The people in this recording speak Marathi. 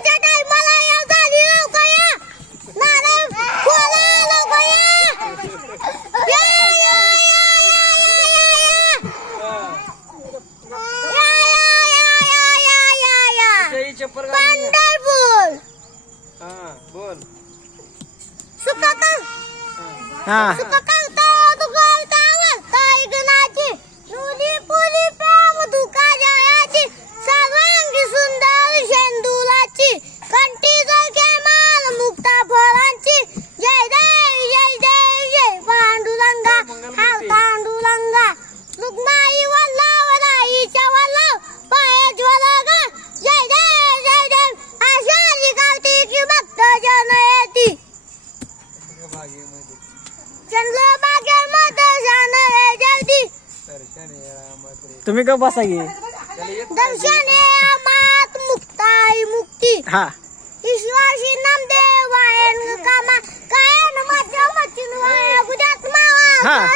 दिवाळीच्या टायमाला या झाली लवकर या नारळ फुला लवकर या या पंढरपूर बोल सुखकर हा सुखकर तो बोलता वालता इगनाची नुली पुली प्रेम दुका जयाची सर्वांगी सुंदर शेंदुलाची कंठी जळके माल मुक्ता फळांची जय देव जय देव जय पांडुरंगा हा पांडुरंगा रुक्माई वल्लभ राईच्या वल्लभ पाय ज्वलगा जय देव आषाढी कार्तिकी भक्त जन येती चंद्रभागेमध्ये जाण जगदी तुम्ही का बसा की दर्शने अमात मुक्ताई मुक्ती हा विश्वासी नामदेव वायन कामा कायन माझ्या मचिन गुजरात मावा